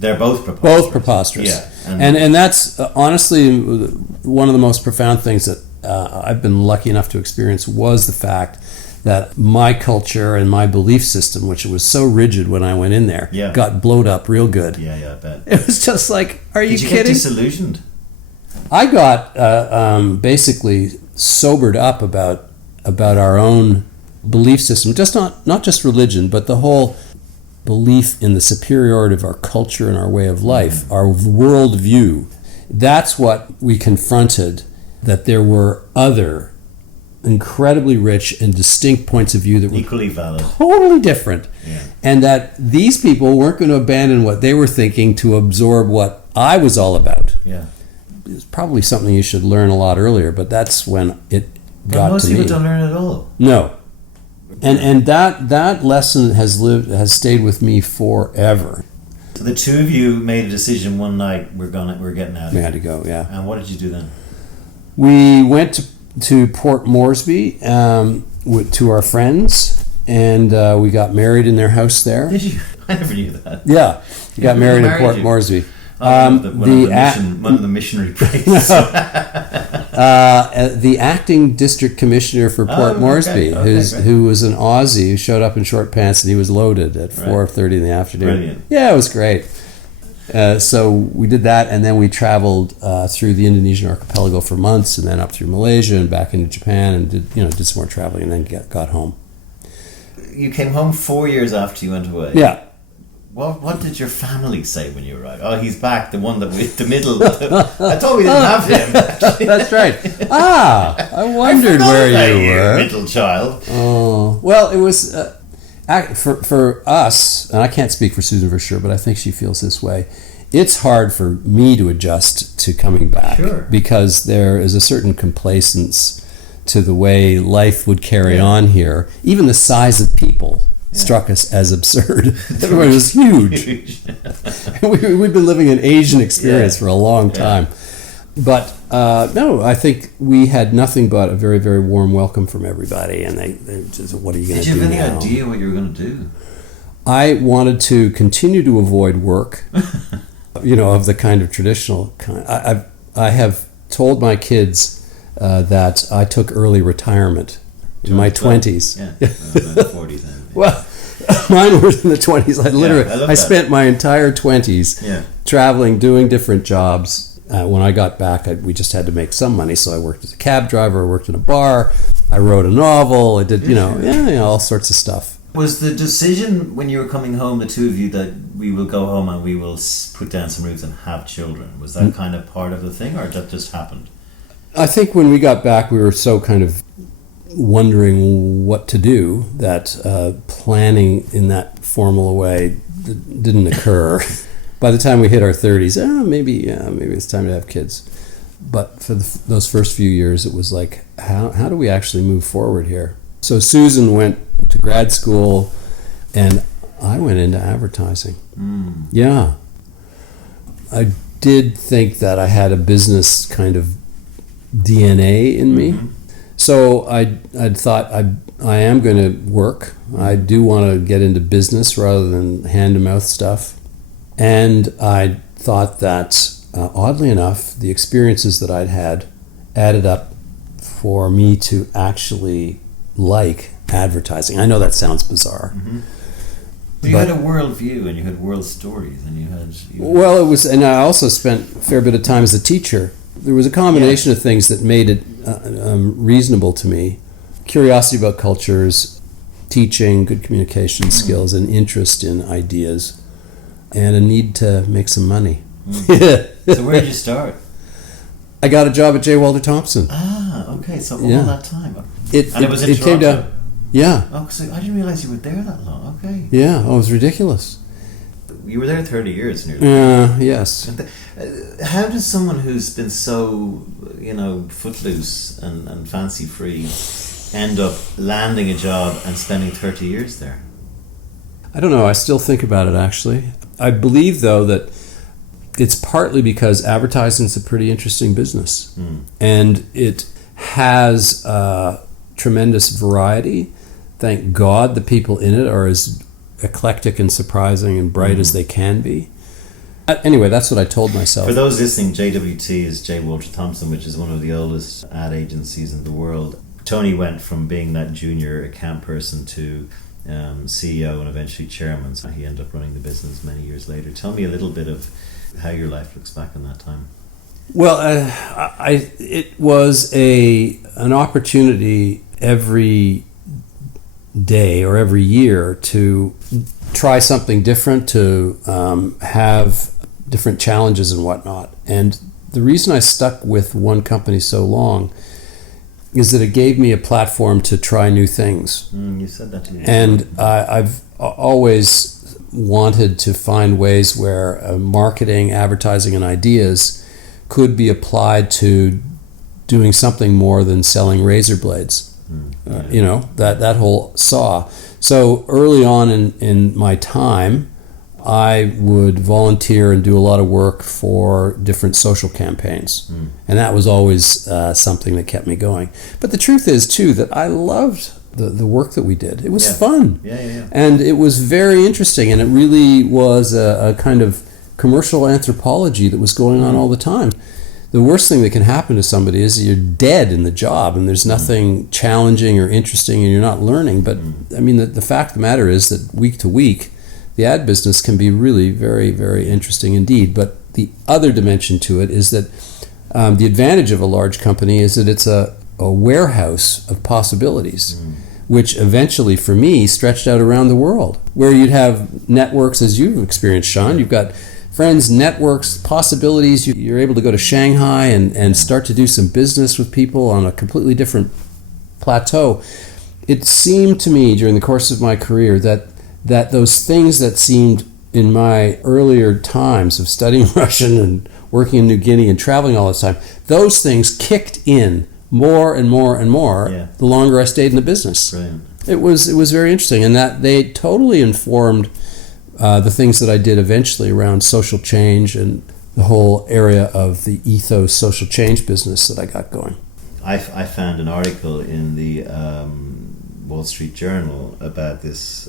They're both preposterous. Both preposterous. Yeah. And that's honestly one of the most profound things that I've been lucky enough to experience was the fact that my culture and my belief system, which was so rigid when I went in there, got blowed up real good. Yeah, I bet. It was just like, are you kidding? Did you get disillusioned? I got basically sobered up about our own belief system, just not just religion, but the whole belief in the superiority of our culture and our way of life, our world view. That's what we confronted, that there were other incredibly rich and distinct points of view that were equally valid, totally different, and that these people weren't going to abandon what they were thinking to absorb what I was all about. It's probably something you should learn a lot earlier, but that's when it got to me. Most people don't learn at all. No. And that lesson has stayed with me forever. So the two of you made a decision one night. We're getting out of here. We had to go. Yeah. And what did you do then? We went to Port Moresby to our friends, and we got married in their house there. Did you? I never knew that. Yeah, we got married in Port Moresby. One of the missionary priests. The acting district commissioner for Port Moresby, who was an Aussie who showed up in short pants, and he was loaded at 4:30 in the afternoon. Brilliant. Yeah, it was great. So we did that, and then we traveled through the Indonesian archipelago for months, and then up through Malaysia and back into Japan, and did some more traveling, and then got home. You came home 4 years after you went away. Yeah. What did your family say when you arrived? Oh, he's back, the one with the middle. I thought we didn't have him. That's right. I wondered where you were. Middle child. Oh, well, it was for us, and I can't speak for Susan for sure, but I think she feels this way. It's hard for me to adjust to coming back, because there is a certain complacence to the way life would carry on here. Even the size of people struck us as absurd. Everyone was huge. We've been living an Asian experience for a long time. But no, I think we had nothing but a very, very warm welcome from everybody. And they just, what are you going to do now? Did you have any idea what you were going to do? I wanted to continue to avoid work, of the kind of traditional kind. I have told my kids that I took early retirement in my 20s. Yeah, 40s then. Well, mine was in the 20s. I spent my entire 20s traveling, doing different jobs. When I got back, we just had to make some money, so I worked as a cab driver, I worked in a bar, I wrote a novel, I did, all sorts of stuff. Was the decision when you were coming home, the two of you, that we will go home and we will put down some roots and have children, was that kind of part of the thing, or that just happened? I think when we got back, we were so kind of wondering what to do that planning in that formal a way didn't occur. By the time we hit our 30s, maybe it's time to have kids. But for those first few years, it was like, how do we actually move forward here? So Susan went to grad school, and I went into advertising. Yeah. I did think that I had a business kind of DNA in me. So I'd thought I am going to work. I do want to get into business rather than hand-to-mouth stuff. And I thought that, oddly enough, the experiences that I'd had added up for me to actually like advertising. I know that sounds bizarre. You had a world view, and you had world stories, and you had... Well, it was, and I also spent a fair bit of time as a teacher. There was a combination of things that made it reasonable to me. Curiosity about cultures, teaching, good communication skills, an interest in ideas, and a need to make some money. So where did you start? I got a job at J. Walter Thompson. Okay, so all that time. It was in Toronto? Came down, yeah. Oh, so I didn't realize you were there that long. Okay. Yeah, it was ridiculous. You were there 30 years nearly. Yes. How does someone who's been so, footloose and fancy-free end up landing a job and spending 30 years there? I don't know. I still think about it, actually. I believe, though, that it's partly because advertising is a pretty interesting business. And it has tremendous variety. Thank God the people in it are as eclectic and surprising and bright as they can be. Anyway, that's what I told myself. For those listening, JWT is J. Walter Thompson, which is one of the oldest ad agencies in the world. Tony went from being that junior account person to CEO and eventually chairman. So he ended up running the business many years later. Tell me a little bit of how your life looks back on that time. Well, it was an opportunity every day or every year to try something different, to have different challenges and whatnot. And the reason I stuck with one company so long is that it gave me a platform to try new things. You said that to me. And I've always wanted to find ways where marketing, advertising, and ideas could be applied to doing something more than selling razor blades. That whole saw. So early on in my time, I would volunteer and do a lot of work for different social campaigns. And that was always something that kept me going. But the truth is, too, that I loved the work that we did. It was fun. Yeah. And it was very interesting. And it really was a kind of commercial anthropology that was going on all the time. The worst thing that can happen to somebody is you're dead in the job and there's nothing challenging or interesting and you're not learning. But I mean, the fact of the matter is that week to week, the ad business can be really very, very interesting indeed. But the other dimension to it is that the advantage of a large company is that it's a warehouse of possibilities, which eventually, for me, stretched out around the world, where you'd have networks, as you've experienced, Sean. You've got friends, networks, possibilities. You're able to go to Shanghai and start to do some business with people on a completely different plateau. It seemed to me during the course of my career that those things that seemed in my earlier times of studying Russian and working in New Guinea and traveling all the time, those things kicked in more and more and more the longer I stayed in the business. Brilliant. It was very interesting, and that they totally informed the things that I did eventually around social change and the whole area of the ethos social change business that I got going. I found an article in the Wall Street Journal about this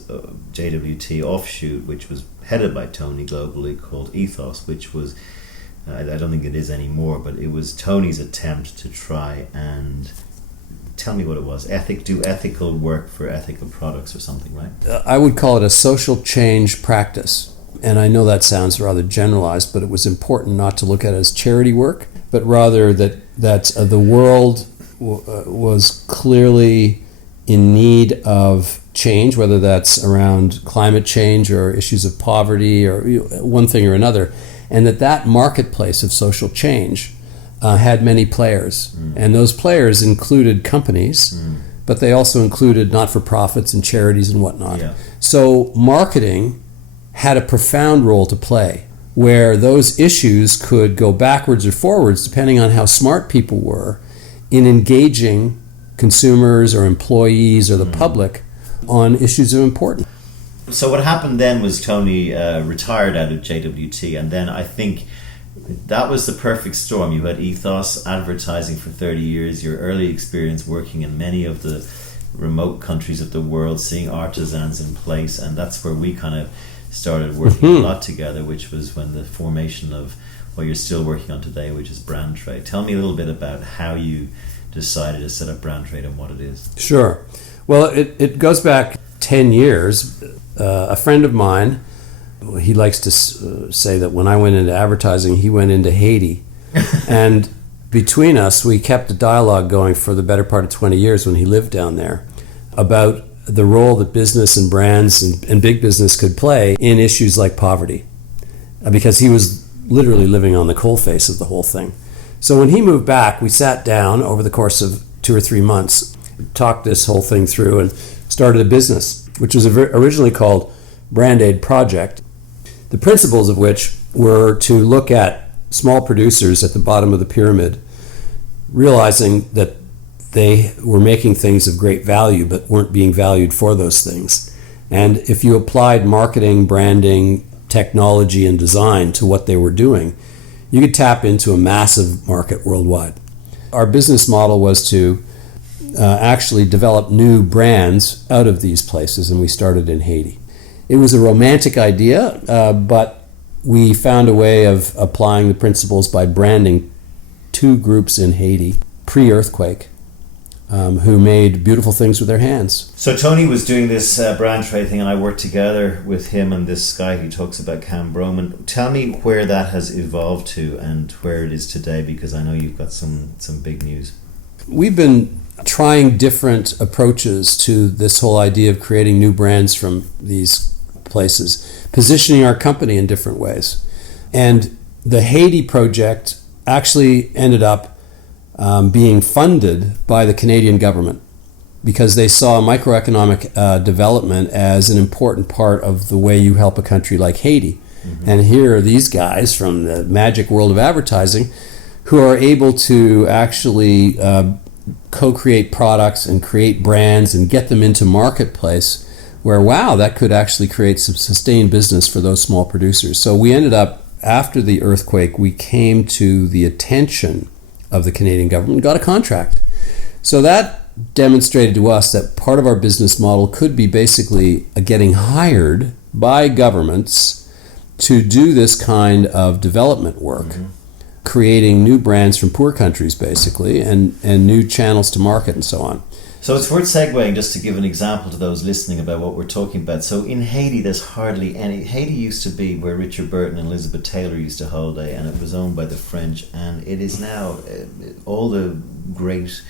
JWT offshoot, which was headed by Tony globally, called Ethos, which was, I don't think it is anymore, but it was Tony's attempt to try and, tell me what it was, do ethical work for ethical products or something, right? I would call it a social change practice. And I know that sounds rather generalized, but it was important not to look at it as charity work, but rather that the world was clearly in need of change, whether that's around climate change or issues of poverty or one thing or another, and that marketplace of social change had many players. And those players included companies, but they also included not-for-profits and charities and whatnot. Yeah. So marketing had a profound role to play, where those issues could go backwards or forwards depending on how smart people were in engaging consumers or employees or the public on issues of importance. So what happened then was Tony retired out of JWT, and then I think that was the perfect storm. You had ethos, advertising for 30 years, your early experience working in many of the remote countries of the world, seeing artisans in place, and that's where we kind of started working a lot together, which was when the formation of what you're still working on today, which is Brand Trade. Tell me a little bit about how you decided to set up Brand Trade and what it is. Sure. Well, it goes back 10 years. A friend of mine, he likes to say that when I went into advertising, he went into Haiti. And between us, we kept a dialogue going for the better part of 20 years when he lived down there about the role that business and brands and big business could play in issues like poverty, because he was literally living on the coalface of the whole thing. So when he moved back, we sat down over the course of 2 or 3 months, talked this whole thing through, and started a business, which was originally called Brand Aid Project, the principles of which were to look at small producers at the bottom of the pyramid, realizing that they were making things of great value but weren't being valued for those things. And if you applied marketing, branding, technology, and design to what they were doing, you could tap into a massive market worldwide. Our business model was to actually develop new brands out of these places, and we started in Haiti. It was a romantic idea, but we found a way of applying the principles by branding 2 groups in Haiti, pre-earthquake, who made beautiful things with their hands. So Tony was doing this brand trade thing, and I worked together with him and this guy who talks about Cam Broman. Tell me where that has evolved to and where it is today, because I know you've got some big news. We've been trying different approaches to this whole idea of creating new brands from these places, positioning our company in different ways. And the Haiti project actually ended up being funded by the Canadian government because they saw microeconomic development as an important part of the way you help a country like Haiti. Mm-hmm. And here are these guys from the magic world of advertising who are able to actually co-create products and create brands and get them into marketplace where, wow, that could actually create some sustained business for those small producers. So we ended up, after the earthquake, we came to the attention of the Canadian government and got a contract. So that demonstrated to us that part of our business model could be basically getting hired by governments to do this kind of development work, mm-hmm. creating new brands from poor countries basically, and new channels to market and so on. So it's worth segueing just to give an example to those listening about what we're talking about. So in Haiti, there's hardly any. Haiti used to be where Richard Burton and Elizabeth Taylor used to holiday, and it was owned by the French, and it is now all the great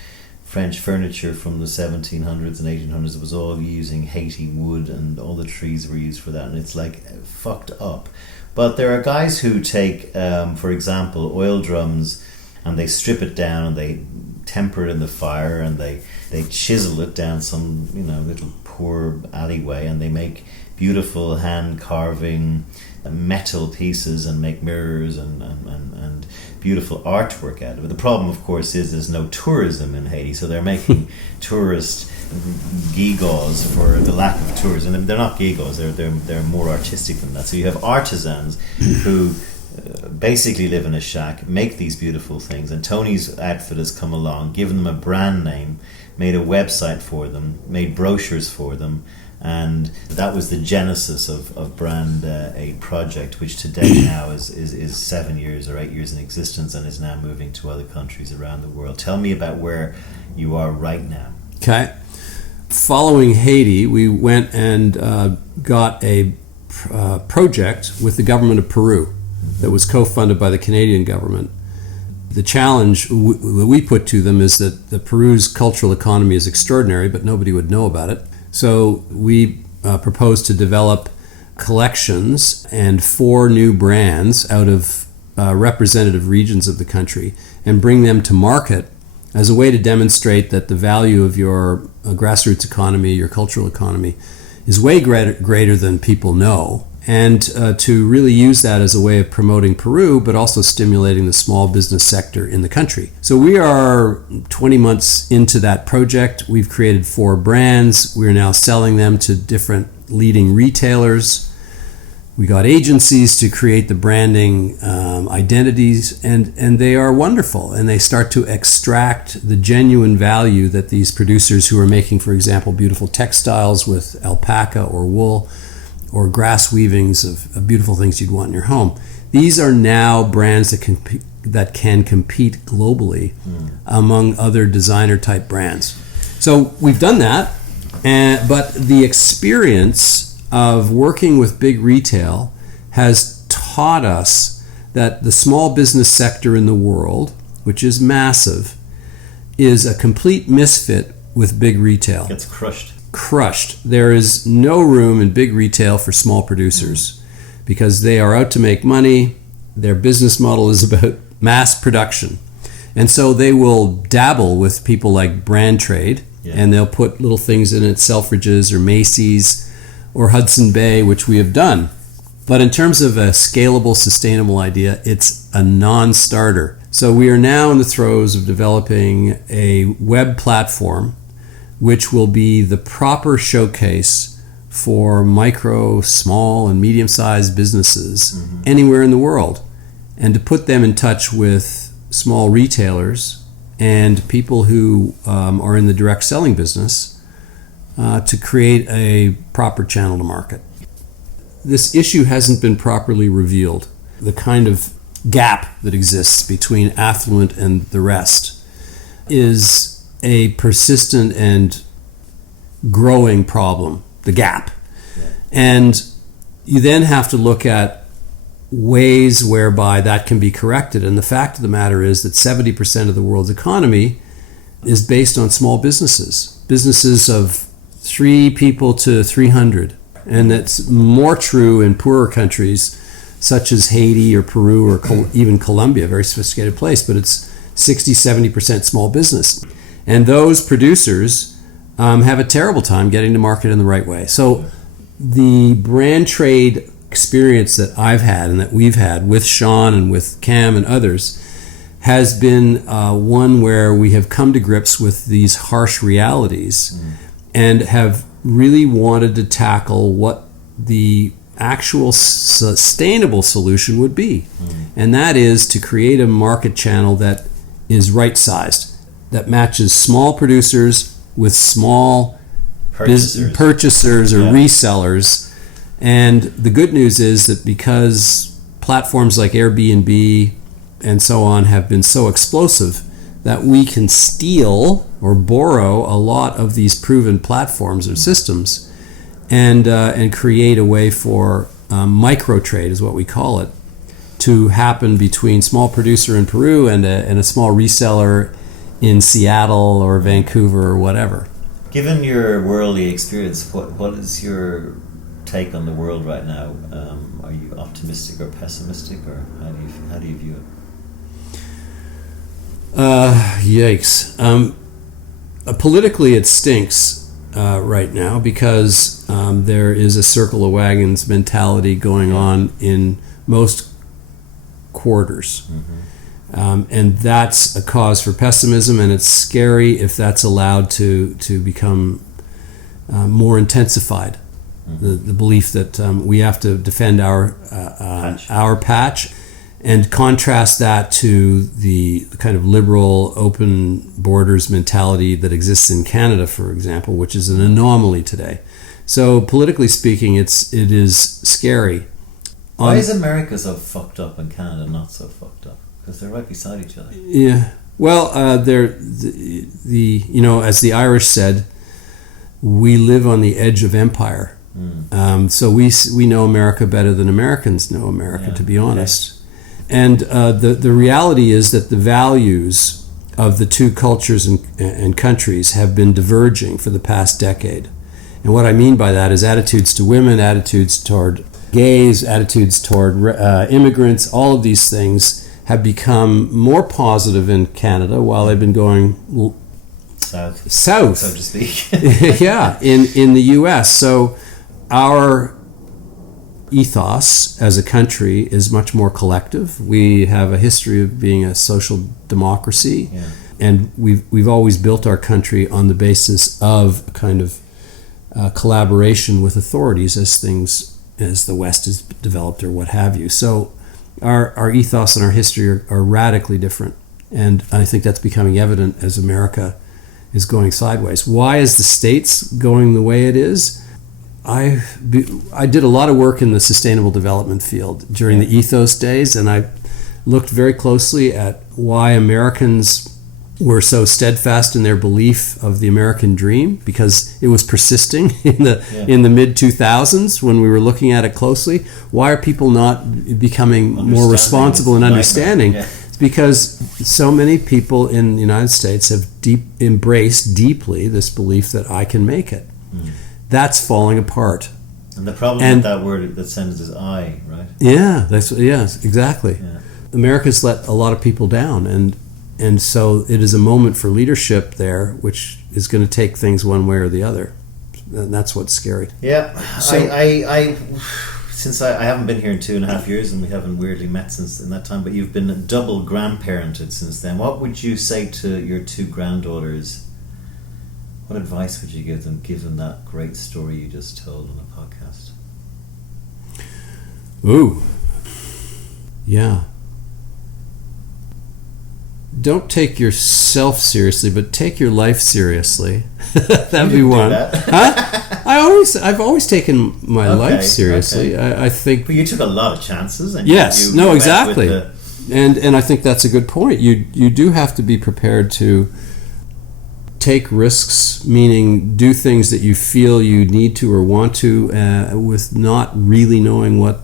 French furniture from the 1700s and 1800s was all using Haiti wood, and all the trees were used for that, and it's like fucked up. But there are guys who take, for example, oil drums, and they strip it down and they temper it in the fire, and they chisel it down some little poor alleyway, and they make beautiful hand carving metal pieces and make mirrors and beautiful artwork out of it. The problem, of course, is there's no tourism in Haiti, so they're making tourist gewgaws for the lack of tourism. And they're not gewgaws; they're more artistic than that. So you have artisans who basically live in a shack, make these beautiful things, and Tony's outfit has come along, given them a brand name, made a website for them, made brochures for them, and that was the genesis of Brand Aid Project, which today now is 7 years or 8 years in existence and is now moving to other countries around the world. Tell me about where you are right now. Okay. Following Haiti, we went and got a project with the government of Peru that was co-funded by the Canadian government. The challenge that we put to them is that the Peru's cultural economy is extraordinary, but nobody would know about it. So we proposed to develop collections and 4 new brands out of representative regions of the country and bring them to market as a way to demonstrate that the value of your grassroots economy, your cultural economy, is way greater than people know, and to really use that as a way of promoting Peru, but also stimulating the small business sector in the country. So we are 20 months into that project. We've created 4 brands. We're now selling them to different leading retailers. We got agencies to create the branding identities, and they are wonderful. And they start to extract the genuine value that these producers who are making, for example, beautiful textiles with alpaca or wool, or grass weavings of beautiful things you'd want in your home. These are now brands that can compete globally among other designer type brands. So we've done that, but the experience of working with big retail has taught us that the small business sector in the world, which is massive, is a complete misfit with big retail. Gets crushed. There is no room in big retail for small producers because they are out to make money. Their business model is about mass production. And so they will dabble with people like brand trade, and they'll put little things in it, Selfridges or Macy's or Hudson Bay, which we have done. But in terms of a scalable, sustainable idea, it's a non-starter. So we are now in the throes of developing a web platform which will be the proper showcase for micro, small, and medium-sized businesses anywhere in the world, and to put them in touch with small retailers and people who are in the direct selling business to create a proper channel to market. This issue hasn't been properly revealed. The kind of gap that exists between affluent and the rest is a persistent and growing problem, the gap. And you then have to look at ways whereby that can be corrected. And the fact of the matter is that 70% of the world's economy is based on small businesses of 3 people to 300. And that's more true in poorer countries such as Haiti or Peru or even Colombia, a very sophisticated place, but it's 60-70% small business. And those producers have a terrible time getting to market in the right way. So the brand trade experience that I've had and that we've had with Sean and with Cam and others has been one where we have come to grips with these harsh realities and have really wanted to tackle what the actual sustainable solution would be. And that is to create a market channel that is right-sized, that matches small producers with small purchasers or resellers. And the good news is that because platforms like Airbnb and so on have been so explosive, that we can steal or borrow a lot of these proven platforms or systems and create a way for micro trade, is what we call it, to happen between small producer in Peru and a small reseller in Seattle or Vancouver or whatever. Given your worldly experience, what is your take on the world right now? Are you optimistic or pessimistic, or how do you view it? Yikes. Politically, it stinks right now because there is a circle of wagons mentality going on in most quarters. And that's a cause for pessimism, and it's scary if that's allowed to become more intensified. The belief that we have to defend our patch, and contrast that to the kind of liberal, open borders mentality that exists in Canada, for example, which is an anomaly today. So politically speaking, it is scary. Why is America so fucked up and Canada not so fucked up? Because they're right beside each other. Yeah. Well, they're as the Irish said, we live on the edge of empire. So we know America better than Americans know America, to be honest. And the reality is that the values of the two cultures and countries have been diverging for the past decade. And what I mean by that is attitudes to women, attitudes toward gays, attitudes toward immigrants, all of these things have become more positive in Canada while they've been going south, so to speak. Yeah, in the U.S. So our ethos as a country is much more collective. We have a history of being a social democracy, and we've always built our country on the basis of a kind of collaboration with authorities as the West has developed or what have you. So our ethos and our history are radically different, and I think that's becoming evident as America is going sideways. Why is the States going the way it is? I did a lot of work in the sustainable development field during the ethos days, and I looked very closely at why Americans were so steadfast in their belief of the American dream, because it was persisting in the mid-2000s when we were looking at it closely. Why are people not becoming more responsible and understanding? It's because so many people in the United States have embraced deeply this belief that I can make it. That's falling apart. And the problem with that word, that sentence, is I, right? Yeah, yes, exactly. Yeah. America's let a lot of people down, and so it is a moment for leadership there, which is going to take things one way or the other. And that's what's scary. Yeah, So, I since I haven't been here in 2.5 years, and we haven't weirdly met since in that time, but you've been double grandparented since then. What would you say to your 2 granddaughters? What advice would you give them, given that great story you just told on the podcast? Ooh, yeah. Don't take yourself seriously, but take your life seriously. That'd be one. Huh? I've always taken my life seriously. Okay. I think. But you took a lot of chances. And yes. you Exactly. And I think that's a good point. You do have to be prepared to take risks, meaning do things that you feel you need to or want to, with not really knowing what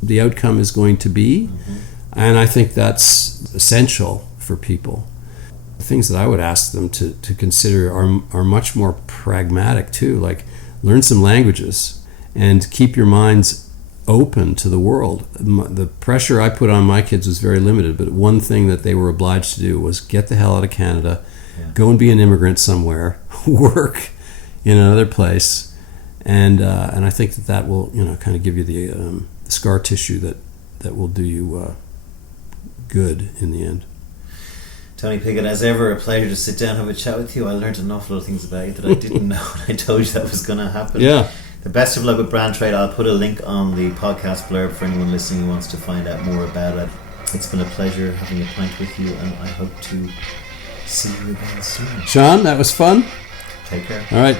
the outcome is going to be. And I think that's essential for people. The things that I would ask them to consider are much more pragmatic too, like learn some languages and keep your minds open to the world. The pressure I put on my kids was very limited, but one thing that they were obliged to do was get the hell out of Canada, go and be an immigrant somewhere, work in another place, and I think that will kind of give you the scar tissue that will do you good in the end. Tony Pigott, as ever, a pleasure to sit down and have a chat with you. I learned an awful lot of things about you that I didn't know, and I told you that was going to happen. Yeah. The best of luck with Brand Trade. I'll put a link on the podcast blurb for anyone listening who wants to find out more about it. It's been a pleasure having a pint with you, and I hope to see you again soon. Sean, that was fun. Take care. All right.